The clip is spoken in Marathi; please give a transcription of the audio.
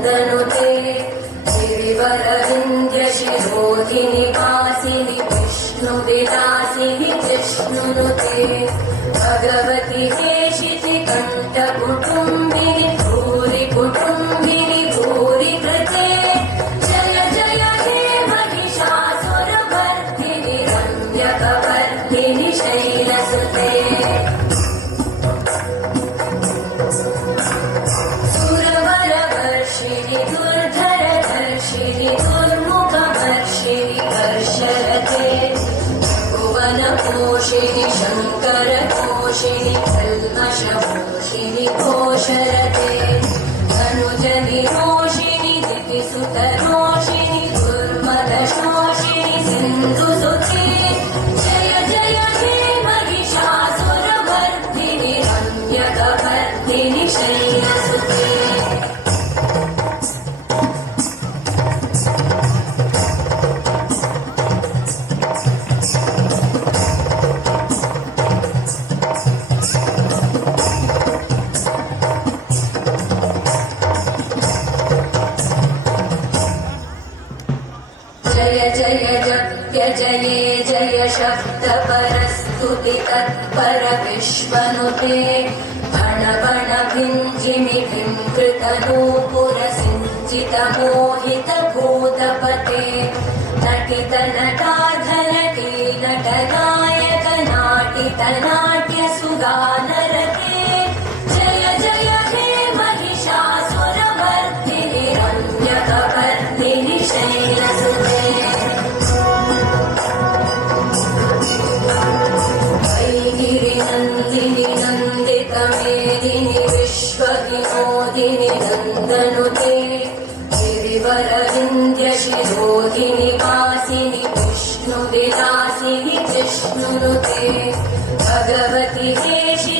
नन्दनुते गिरिवरविन्द्यशिरोधिनि वासिनि विष्णुविलासिनि विष्णुनुते भगवति हेशिति कण्ठकुटुम्बिनि भूरि कुटुम्बिनि भूरि कृते जय जय हे महिषासुरमर्दिनि रम्यकवर्धिनि शैलसुते सुरवरवर्षिणि दुर्धरधर्षिणि दुर्मुखवर्षिणि हर्षरते भुवनपोषिणि शङ्करकोशिनि कल्मषपोषिनि घोषरते धनुजनिरोषिणि दितिसुतरोषिणि दुर्मदशोषिनि सिन्धुसुते जय जय हे महिषासुरमर्दिनि रम्यकवर्धिनि शैलसुते जय जय जप्य जये जय शब्दपरस्तुति तत्पर विश्वनुते बण बण भिञ्जिमि भिङ्कृतनूपुरसिञ्चित मोहित भूतपते नटित नटाधनटी नटनायक नाटित नाट्य सुगानरते जय जय हे महिषासुरमर्दिनि रम्यकवर्धिनि शैलसुते गिरिनन्दिनि नन्दितमेदिनि विश्वविनोदिनि नन्दनुते गिरिवरविन्द्यशिरोधिनि वासिनि विष्णुविलासिनि विष्णुनुते भगवति हेशि